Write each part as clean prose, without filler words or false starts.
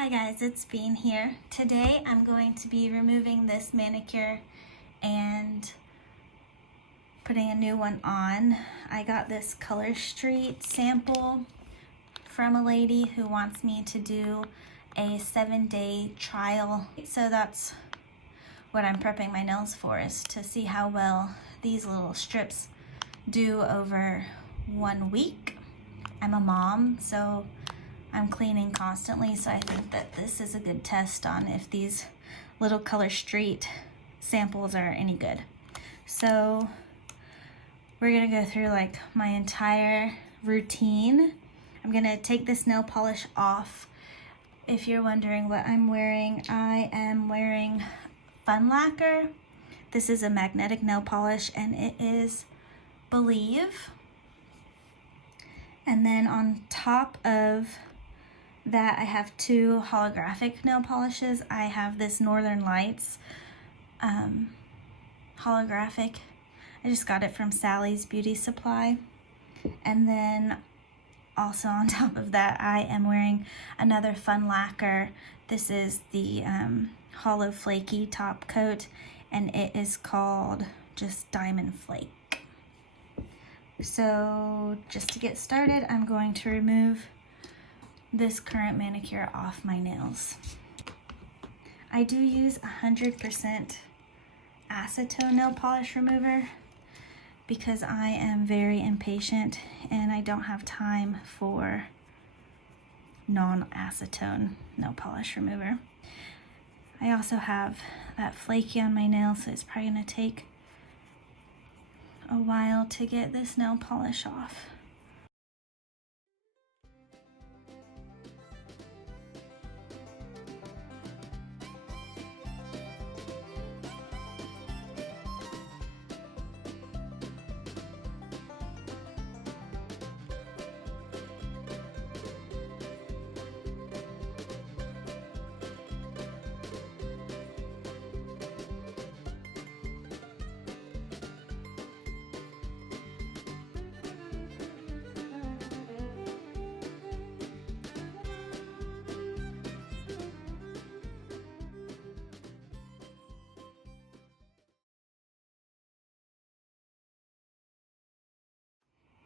Hi guys, it's Bean here. Today I'm going to be removing this manicure and putting a new one on. I got this Color Street sample from a lady who wants me to do a 7-day trial. So that's what I'm prepping my nails for, is to see how well these little strips do over 1 week. I'm a mom, so I'm cleaning constantly, so I think that this is a good test on if these little Color Street samples are any good. So we're gonna go through like my entire routine. I'm gonna take this nail polish off. If you're wondering what I'm wearing, I am wearing Fun Lacquer. This is a magnetic nail polish and it is Believe. And then on top of that, I have 2 holographic nail polishes. I have this Northern Lights holographic. I just got it from Sally's Beauty Supply. And then also on top of that, I am wearing another Fun Lacquer. This is the hollow flaky top coat, and it is called just Diamond Flake. So just to get started, I'm going to remove this current manicure off my nails. I do use 100% acetone nail polish remover because I am very impatient and I don't have time for non-acetone nail polish remover. I also have that flaky on my nails, so it's probably gonna take a while to get this nail polish off.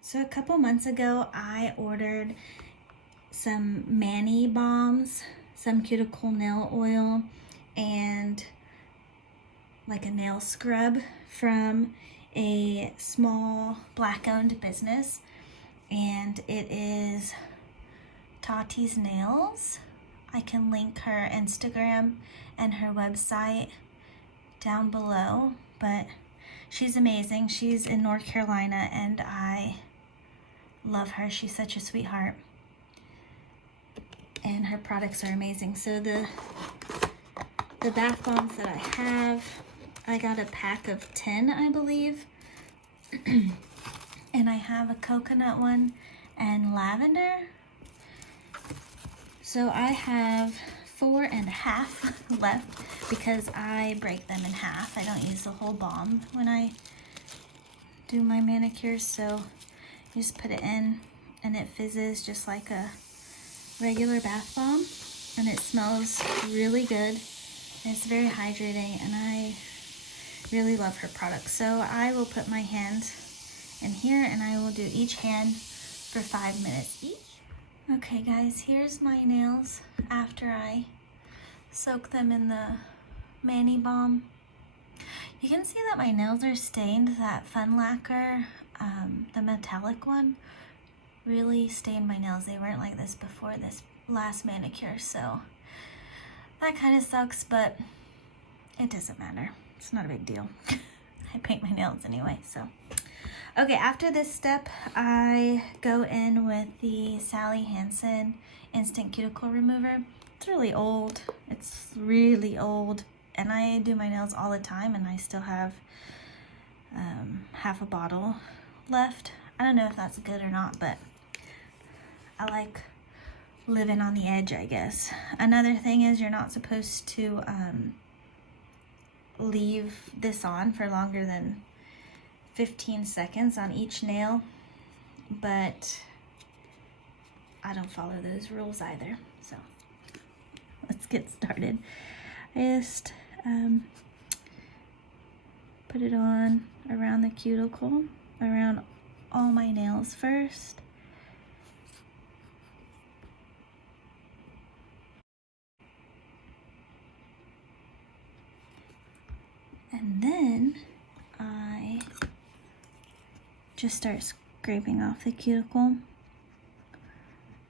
So a couple months ago, I ordered some Mani bombs, some Cuticle nail oil, and like a nail scrub from a small Black-owned business. And it is Tati Nails. I can link her Instagram and her website down below, but she's amazing. She's in North Carolina and I love her. She's such a sweetheart and her products are amazing. So the bath bombs that I have, I got a pack of 10, I believe. And I have a coconut one and lavender. So I have 4.5 left because I break them in half. I don't use the whole bomb when I do my manicures, so you just put it in and it fizzes just like a regular bath bomb, and it smells really good. It's very hydrating and I really love her products. So I will put my hand in here and I will do each hand for 5 minutes each. Okay guys, here's my nails after I soak them in the Mani Balm. You can see that my nails are stained. That Fun Lacquer, the metallic one, really stained my nails. They weren't like this before this last manicure, so that kind of sucks, but it doesn't matter. It's not a big deal. I paint my nails anyway, so. Okay, after this step, I go in with the Sally Henson Instant Cuticle Remover. It's really old. It's really old. And I do my nails all the time and I still have half a bottle left. I don't know if that's good or not, but I like living on the edge, I guess. Another thing is you're not supposed to leave this on for longer than 15 seconds on each nail, but I don't follow those rules either, so. get started. I just put it on around the cuticle, around all my nails first. And then I just start scraping off the cuticle.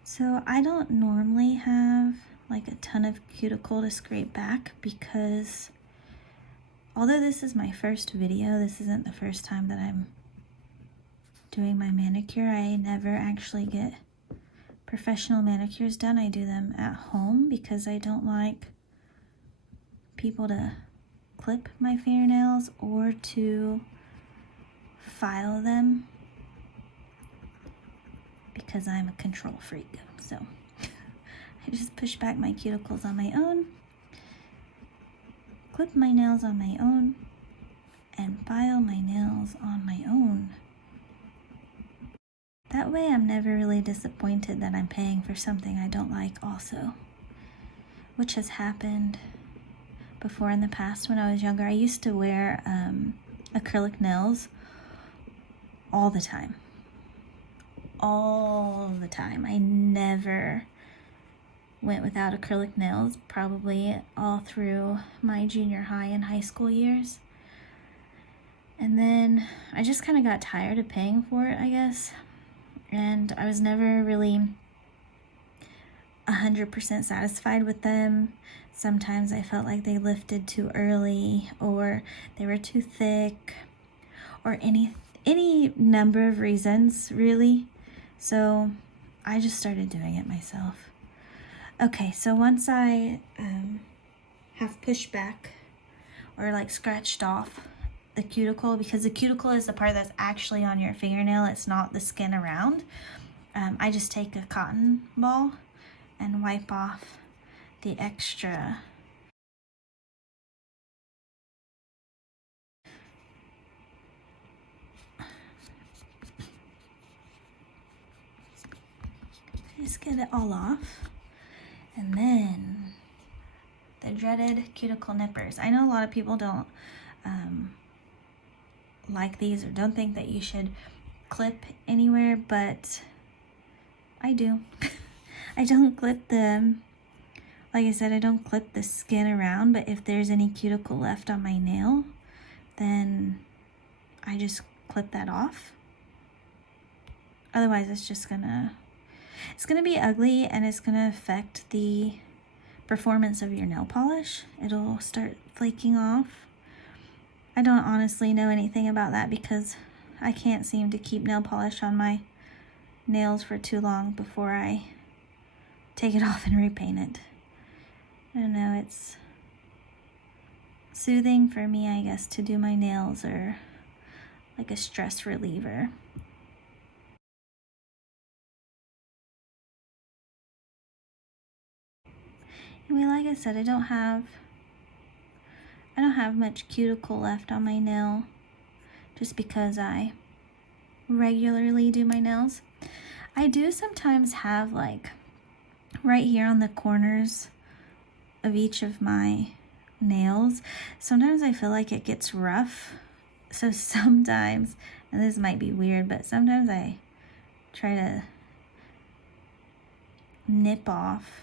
So I don't normally have like a ton of cuticle to scrape back because although this is my first video, this isn't the first time that I'm doing my manicure. I never actually get professional manicures done. I do them at home because I don't like people to clip my fingernails or to file them because I'm a control freak. So I just push back my cuticles on my own, clip my nails on my own, and file my nails on my own. That way I'm never really disappointed that I'm paying for something I don't like also, which has happened before in the past when I was younger. I used to wear acrylic nails all the time. All the time. I never went without acrylic nails, probably all through my junior high and high school years. And then I just kind of got tired of paying for it, I guess. And I was never really 100% satisfied with them. Sometimes I felt like they lifted too early, or they were too thick, or any number of reasons, really. So I just started doing it myself. Okay, so once I have pushed back or like scratched off the cuticle, because the cuticle is the part that's actually on your fingernail, it's not the skin around, I just take a cotton ball and wipe off the extra. Just get it all off. And then the dreaded cuticle nippers. I know a lot of people don't like these or don't think that you should clip anywhere, but I do. I don't clip them. Like I said, I don't clip the skin around, but if there's any cuticle left on my nail, then I just clip that off. Otherwise, it's gonna be ugly, and it's gonna affect the performance of your nail polish. It'll start flaking off. I don't honestly know anything about that because I can't seem to keep nail polish on my nails for too long before I take it off and repaint it. I don't know, it's soothing for me, I guess, to do my nails, or like a stress reliever. Anyway, like I said, I don't have much cuticle left on my nail just because I regularly do my nails. I do sometimes have like right here on the corners of each of my nails. Sometimes I feel like it gets rough. So sometimes, and this might be weird, but sometimes I try to nip off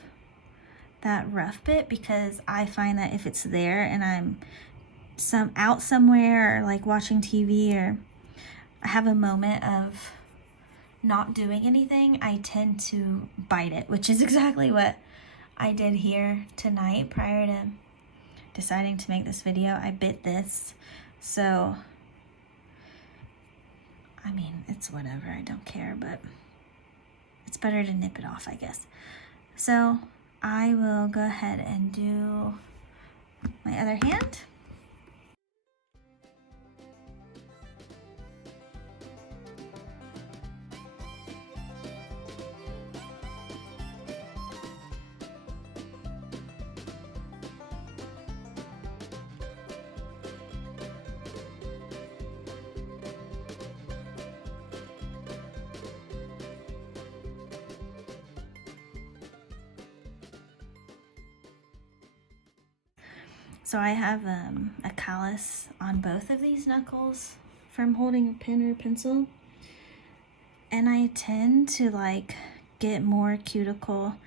that rough bit because I find that if it's there and I'm out somewhere or like watching TV or I have a moment of not doing anything, I tend to bite it, which is exactly what I did here tonight prior to deciding to make this video. I bit this, so I mean, it's whatever, I don't care, but it's better to nip it off, I guess. So I will go ahead and do my other hand. So I have a callus on both of these knuckles from holding a pen or a pencil. And I tend to like get more cuticle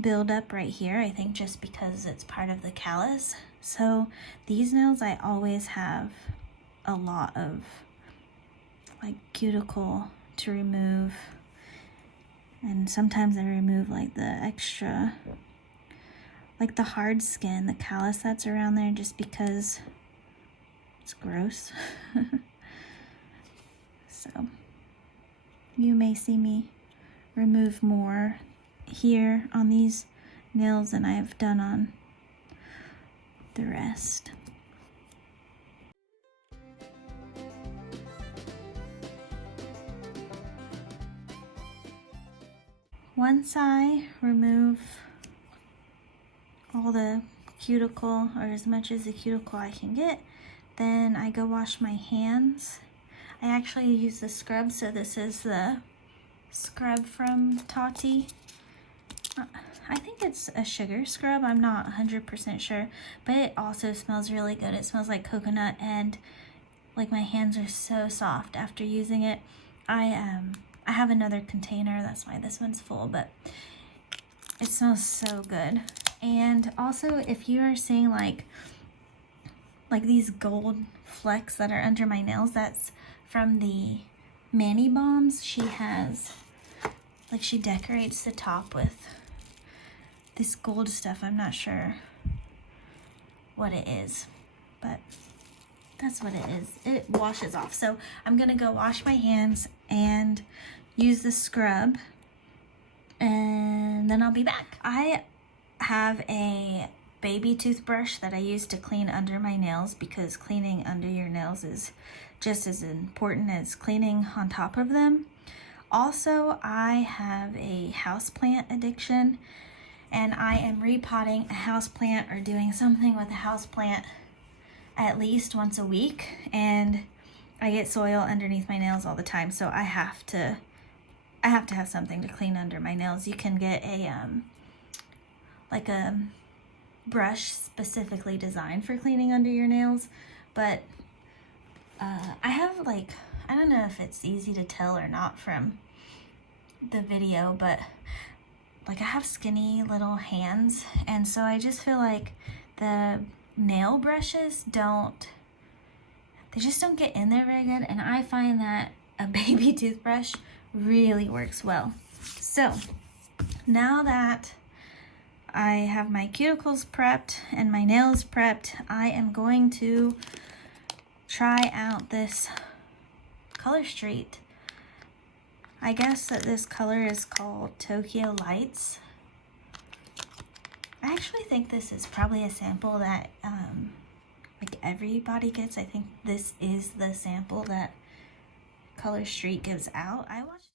buildup right here, I think just because it's part of the callus. So these nails, I always have a lot of like cuticle to remove. And sometimes I remove like the extra, like the hard skin, the callus that's around there, just because it's gross. So you may see me remove more here on these nails than I've done on the rest. Once I remove all the cuticle, or as much as the cuticle I can get, then I go wash my hands. I actually use the scrub, so this is the scrub from Tati. I think it's a sugar scrub, I'm not 100% sure, but it also smells really good. It smells like coconut, and like my hands are so soft after using it. I have another container, that's why this one's full, but it smells so good. And also, if you are seeing like these gold flecks that are under my nails, that's from the Mani Bombs. She has, like, she decorates the top with this gold stuff. I'm not sure what it is, but that's what it is. It washes off. So I'm gonna go wash my hands and use the scrub, and then I'll be back. I have a baby toothbrush that I use to clean under my nails, because cleaning under your nails is just as important as cleaning on top of them. Also, I have a houseplant addiction, and I am repotting a houseplant or doing something with a houseplant at least once a week, and I get soil underneath my nails all the time, so I have to have something to clean under my nails. You can get a like a brush specifically designed for cleaning under your nails, but I have, like, I don't know if it's easy to tell or not from the video, but like I have skinny little hands, and so I just feel like the nail brushes just don't get in there very good, and I find that a baby toothbrush really works well. So now that I have my cuticles prepped and my nails prepped, I am going to try out this Color Street. I guess that this color is called Tokyo Lights. I actually think this is probably a sample that like everybody gets. I think this is the sample that Color Street gives out. I watched